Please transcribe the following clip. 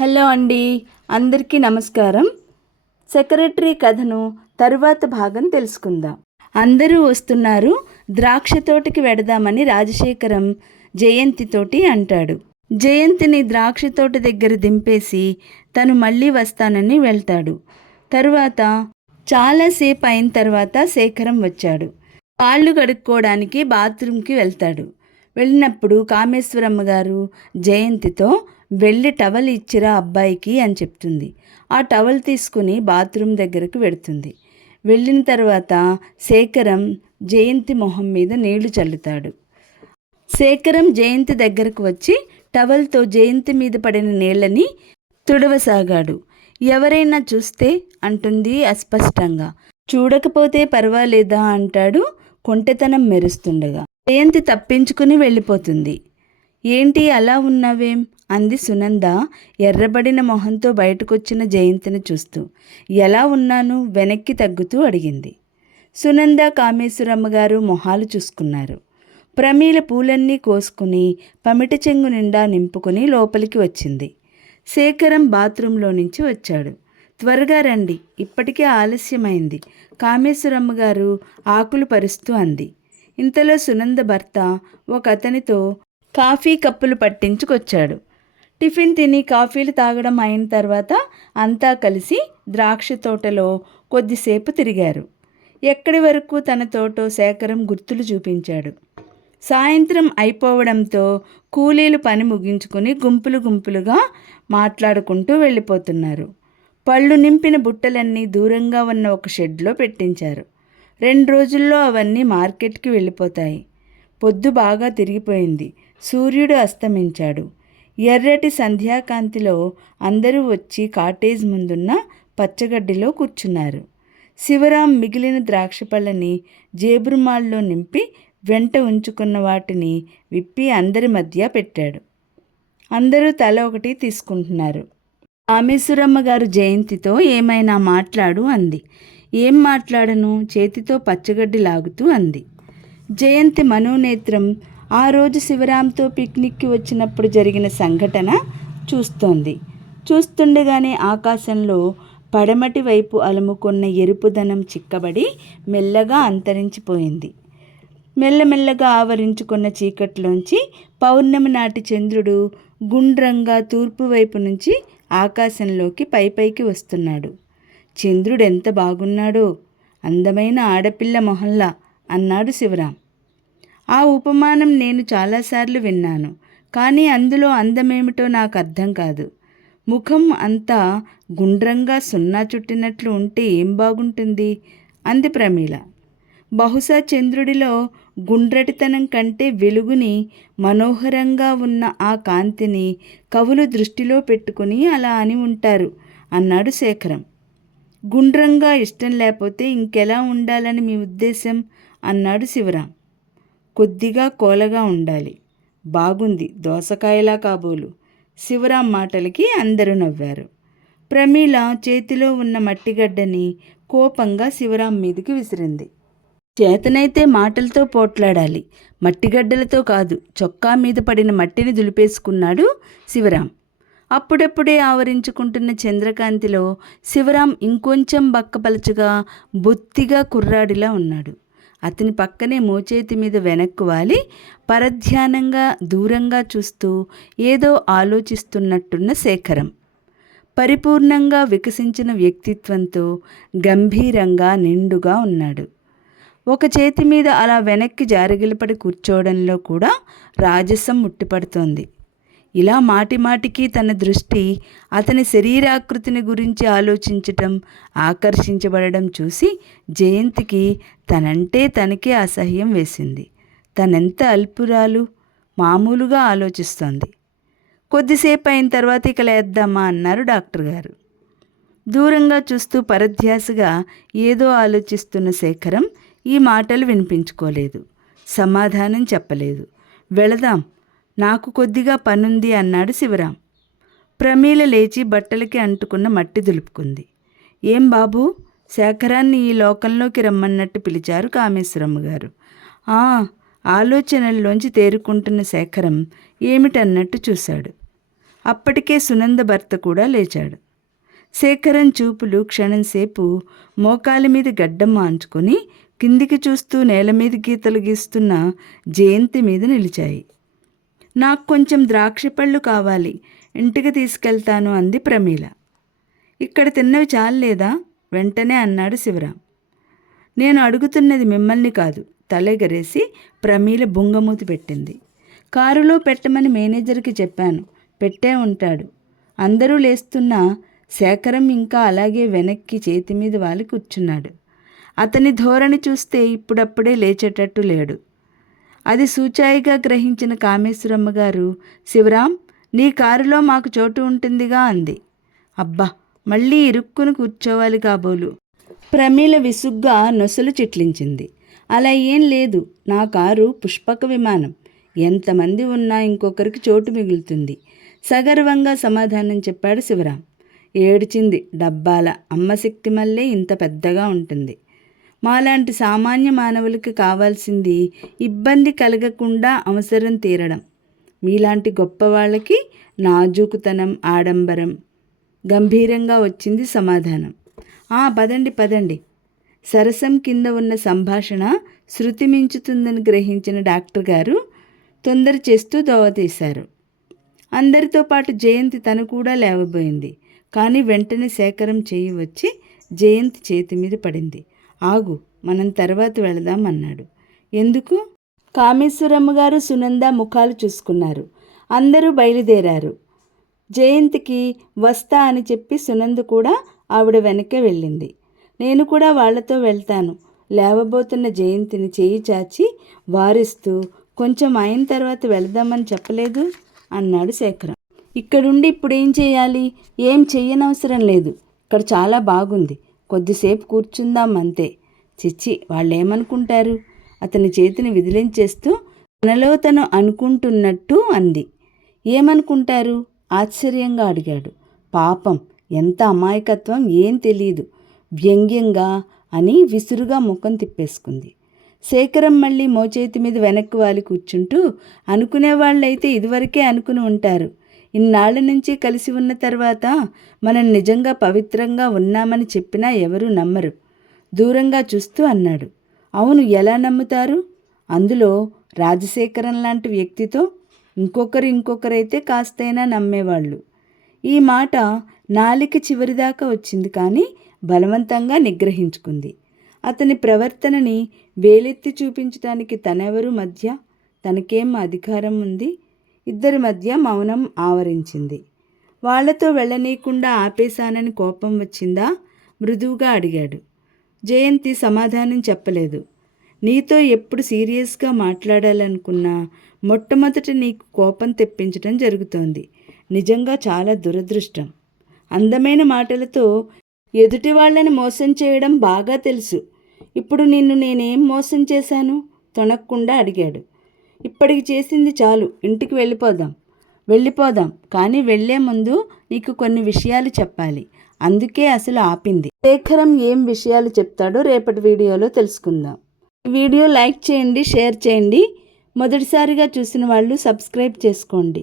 Hello అండి. అందరికీ నమస్కారం. సెక్రటరీ కథను తరువాత భాగం తెలుసుకుందాం. అందరూ వస్తున్నారు. ద్రాక్ష తోటకి వెడదామని రాజశేఖరం జయంతితోటి అంటాడు. జయంతిని ద్రాక్ష తోట దగ్గర దింపేసి తను మళ్ళీ వస్తానని వెళ్తాడు. తరువాత చాలాసేపు అయిన తర్వాత శేఖరం వచ్చాడు. కాళ్ళు కడుక్కోవడానికి బాత్రూమ్కి వెళ్తాడు. వెళ్ళినప్పుడు కామేశ్వరమ్మ గారు జయంతితో వెళ్ళి టవల్ ఇచ్చిరా అబ్బాయికి అని చెప్తుంది. ఆ టవల్ తీసుకుని బాత్రూమ్ దగ్గరకు వెడుతుంది. వెళ్ళిన తర్వాత శేఖరం జయంతి మొహం మీద నీళ్ళు చల్లుతాడు. శేఖరం జయంతి దగ్గరకు వచ్చి టవల్తో జయంతి మీద పడిన నీళ్ళని తుడవసాగాడు. ఎవరైనా చూస్తే అంటుంది అస్పష్టంగా. చూడకపోతే పర్వాలేదా అంటాడు కొంటెతనం మెరుస్తుండగా. జయంతి తప్పించుకుని వెళ్ళిపోతుంది. ఏంటి అలా ఉన్నావేం? అంది సునంద ఎర్రబడిన మొహంతో బయటకొచ్చిన జయంతిని చూస్తూ. ఎలా ఉన్నాను? వెనక్కి తగ్గుతూ అడిగింది. సునంద కామేశ్వరమ్మ గారు మొహాలు చూసుకున్నారు. ప్రమీల పూలన్నీ కోసుకుని పమిట చెంగు నిండా నింపుకుని లోపలికి వచ్చింది. శేఖరం బాత్రూంలో నుంచి వచ్చాడు. త్వరగా రండి. ఇప్పటికే ఆలస్యమైంది. కామేశ్వరమ్మ గారు ఆకులు పరుస్తూ అంది. ఇంతలో సునంద భర్త ఒక అతనితో కాఫీ కప్పులు పట్టించుకొచ్చాడు. టిఫిన్ తిని కాఫీలు తాగడం అయిన తర్వాత అంతా కలిసి ద్రాక్ష తోటలో కొద్దిసేపు తిరిగారు. ఎక్కడి వరకు తన తోటో శేఖరం గుర్తులు చూపించాడు. సాయంత్రం అయిపోవడంతో కూలీలు పని ముగించుకుని గుంపులు గుంపులుగా మాట్లాడుకుంటూ వెళ్ళిపోతున్నారు. పళ్ళు నింపిన బుట్టలన్నీ దూరంగా ఉన్న ఒక షెడ్లో పెట్టించారు. రెండు రోజుల్లో అవన్నీ మార్కెట్కి వెళ్ళిపోతాయి. పొద్దు బాగా తిరిగిపోయింది. సూర్యుడు అస్తమించాడు. ఎర్రటి సంధ్యాకాంతిలో అందరూ వచ్చి కాటేజ్ ముందున్న పచ్చగడ్డిలో కూర్చున్నారు. శివరాం మిగిలిన ద్రాక్ష పళ్ళని జేబురుమాల్లో నింపి వెంట ఉంచుకున్న వాటిని విప్పి అందరి మధ్య పెట్టాడు. అందరూ తల ఒకటి తీసుకుంటున్నారు. ఆమేశ్వరమ్మ గారు జయంతితో ఏమైనా మాట్లాడు అంది. ఏం మాట్లాడను? చేతితో పచ్చగడ్డి లాగుతూ అంది. జయంతి మనోనేత్రం ఆ రోజు శివరాంతో పిక్నిక్కి వచ్చినప్పుడు జరిగిన సంఘటన చూస్తోంది. చూస్తుండగానే ఆకాశంలో పడమటి వైపు అలుముకున్న ఎరుపుదనం చిక్కబడి మెల్లగా అంతరించిపోయింది. మెల్లమెల్లగా ఆవరించుకున్న చీకట్లోంచి పౌర్ణమి నాటి చంద్రుడు గుండ్రంగా తూర్పు వైపు నుంచి ఆకాశంలోకి పైపైకి వస్తున్నాడు. చంద్రుడు ఎంత బాగున్నాడో అందమైన ఆడపిల్ల మొహల్లా అన్నాడు శివరాం ఆ ఉపమానం నేను చాలాసార్లు విన్నాను కానీ అందులో అందమేమిటో నాకు అర్థం కాదు. ముఖం అంతా గుండ్రంగా సున్నా చుట్టినట్లు ఉంటే ఏం బాగుంటుంది? అంది ప్రమీల. బహుశా చంద్రుడిలో గుండ్రటితనం కంటే వెలుగుని మనోహరంగా ఉన్న ఆ కాంతిని కవులు దృష్టిలో పెట్టుకుని అలా అని ఉంటారు అన్నాడు శేఖరం. గుండ్రంగా ఇష్టం లేకపోతే ఇంకెలా ఉండాలని మీ ఉద్దేశం? అన్నాడు శివరాం. కొద్దిగా కోలగా ఉండాలి. బాగుంది. దోసకాయలా కాబోలు. శివరాం మాటలకి అందరూ నవ్వారు. ప్రమీల చేతిలో ఉన్న మట్టిగడ్డని కోపంగా శివరాం మీదకి విసిరింది. చేతనైతే మాటలతో పోట్లాడాలి. మట్టిగడ్డలతో కాదు చొక్కా మీద పడిన మట్టిని దులిపేసుకున్నాడు శివరాం. అప్పుడప్పుడే ఆవరించుకుంటున్న చంద్రకాంతిలో శివరాం ఇంకొంచెం బక్కపలచగా బొత్తిగా కుర్రాడిలా ఉన్నాడు. అతని పక్కనే మోచేతి మీద వెనక్కు వాలి పరధ్యానంగా దూరంగా చూస్తూ ఏదో ఆలోచిస్తున్నట్టున్న శేఖరం. పరిపూర్ణంగా వికసించిన వ్యక్తిత్వంతో గంభీరంగా నిండుగా ఉన్నాడు. ఒక చేతి మీద అలా వెనక్కి జారగిలపడి కూర్చోవడంలో కూడా రాజసం ముట్టిపడుతోంది. ఇలా మాటిమాటికి తన దృష్టి అతని శరీరాకృతిని గురించి ఆలోచించటం ఆకర్షించబడడం చూసి జయంతికి తనంటే తనకే అసహ్యం వేసింది. తనెంత అల్పురాలు? మామూలుగా ఆలోచిస్తోంది. కొద్దిసేపు అయిన తర్వాత ఇక లేద్దామా అన్నారు డాక్టర్ గారు. దూరంగా చూస్తూ పరధ్యాసగా ఏదో ఆలోచిస్తున్న శేఖరం ఈ మాటలు వినిపించుకోలేదు. సమాధానం చెప్పలేదు. వెళదాం నాకు కొద్దిగా పనుంది అన్నాడు శివరాం. ప్రమీల లేచి బట్టలకి అంటుకున్న మట్టి దులుపుకుంది. ఏం బాబు? శేఖరాన్ని ఈ లోకంలోకి రమ్మన్నట్టు పిలిచారు కామేశ్వరమ్మ గారు ఆ ఆలోచనల్లోంచి తేరుకుంటున్న శేఖరం ఏమిటన్నట్టు చూశాడు. అప్పటికే సునంద భర్త కూడా లేచాడు. శేఖరం చూపులు క్షణంసేపు మోకాలి మీద గడ్డం మాంచుకొని కిందికి చూస్తూ నేల మీద గీతలు గీస్తున్న జయంతి మీద నిలిచాయి. నాకు కొంచెం ద్రాక్ష పళ్ళు కావాలి ఇంటికి తీసుకెళ్తాను అంది ప్రమీల. ఇక్కడ తిన్నవి చాలేదా వెంటనే అన్నాడు శివరాం. నేను అడుగుతున్నది మిమ్మల్ని కాదు తలెగరేసి ప్రమీల బుంగమూతి పెట్టింది. కారులో పెట్టమని మేనేజర్కి చెప్పాను పెట్టే ఉంటాడు. అందరూ లేస్తున్నా శేఖరం ఇంకా అలాగే వెనక్కి చేతి మీద వాలి కూర్చున్నాడు. అతని ధోరణి చూస్తే ఇప్పుడప్పుడే లేచేటట్టు లేడు. అది సూచాయిగా గ్రహించిన కామేశ్వరమ్మ గారు శివరాం నీ కారులో మాకు చోటు ఉంటుందిగా అంది. అబ్బా మళ్ళీ ఇరుక్కుని కూర్చోవాలి కాబోలు ప్రమీల విసుగ్గా నొసలు చిట్లించింది. అలా ఏం లేదు నా కారు పుష్పక విమానం. ఎంతమంది ఉన్నా ఇంకొకరికి చోటు మిగులుతుంది. సగర్వంగా సమాధానం చెప్పాడు శివరాం. ఏడ్చింది డబ్బాల అమ్మ శక్తి మళ్ళీ ఇంత పెద్దగా ఉంటుంది. మాలాంటి సామాన్య మానవులకి కావాల్సింది ఇబ్బంది కలగకుండా అవసరం తీరడం. మీలాంటి గొప్ప వాళ్ళకి నాజూకుతనం ఆడంబరం గంభీరంగా వచ్చింది సమాధానం. ఆ పదండి పదండి. సరసం కింద ఉన్న సంభాషణ శృతి మించుతుందని గ్రహించిన డాక్టర్ గారు తొందర చేస్తూ దోవతీశారు అందరితో పాటు జయంతి తను కూడా లేవబోయింది. కానీ వెంటనే సేకరం చేయి వచ్చి జయంతి చేతి మీద పడింది. ఆగు మనం తర్వాత వెళదాం అన్నాడు ఎందుకు? కామేశ్వరమ్మ గారు సునంద ముఖాలు చూసుకున్నారు. అందరూ బయలుదేరారు. జయంతికి వస్తా అని చెప్పి సునంద కూడా ఆవిడ వెనకే వెళ్ళింది. నేను కూడా వాళ్ళతో వెళ్తాను. లేవబోతున్న జయంతిని చేయి చాచి వారిస్తూ కొంచెం అయిన తర్వాత వెళదామని చెప్పలేదు? అన్నాడు శేఖరం. ఇక్కడుండి ఇప్పుడేం చేయాలి? ఏం చెయ్యనవసరం లేదు. ఇక్కడ చాలా బాగుంది. కొద్దిసేపు కూర్చుందాం అంతే. చిచ్చి వాళ్ళేమనుకుంటారు? అతని చేతిని విదిలించేస్తూ తనలో తను అనుకుంటున్నట్టు అంది. ఏమనుకుంటారు? ఆశ్చర్యంగా అడిగాడు. పాపం ఎంత అమాయకత్వం ఏం తెలియదు వ్యంగ్యంగా అని విసురుగా ముఖం తిప్పేసుకుంది. శేఖరం మళ్ళీ మోచేతి మీద వెనక్కి వాలి కూర్చుంటూ అనుకునేవాళ్ళైతే ఇదివరకే అనుకుని ఉంటారు. ఇన్నాళ్ళ నుంచి కలిసి ఉన్న తర్వాత మనం నిజంగా పవిత్రంగా ఉన్నామని చెప్పినా ఎవరూ నమ్మరు. దూరంగా చూస్తూ అన్నాడు. అవును ఎలా నమ్ముతారు? అందులో రాజశేఖరం లాంటి వ్యక్తితో ఇంకొకరు ఇంకొకరైతే కాస్తైనా నమ్మేవాళ్ళు. ఈ మాట నాలిక చివరిదాకా వచ్చింది కానీ బలవంతంగా నిగ్రహించుకుంది. అతని ప్రవర్తనని వేలెత్తి చూపించడానికి తనెవరు మధ్య? తనకేం అధికారం ఉంది? ఇద్దరి మధ్య మౌనం ఆవరించింది. వాళ్ళతో వెళ్ళనీయకుండా ఆపేశానని కోపం వచ్చిందా? మృదువుగా అడిగాడు. జయంతి సమాధానం చెప్పలేదు. నీతో ఎప్పుడు సీరియస్గా మాట్లాడాలనుకున్నా మొట్టమొదట నీకు కోపం తెప్పించడం జరుగుతోంది. నిజంగా చాలా దురదృష్టం. అందమైన మాటలతో ఎదుటి వాళ్ళని మోసం చేయడం బాగా తెలుసు. ఇప్పుడు నిన్ను నేనేం మోసం చేశాను? తొనక్కుండా అడిగాడు. ఇప్పటికి చేసింది చాలు. ఇంటికి వెళ్ళిపోదాం. వెళ్ళిపోదాం. కానీ వెళ్ళే ముందు నీకు కొన్ని విషయాలు చెప్పాలి. అందుకే అసలు ఆపింది. శేఖరం ఏం విషయాలు చెప్తాడో రేపటి వీడియోలో తెలుసుకుందాం. వీడియో లైక్ చేయండి షేర్ చేయండి. మొదటిసారిగా చూసిన వాళ్ళు సబ్స్క్రైబ్ చేసుకోండి.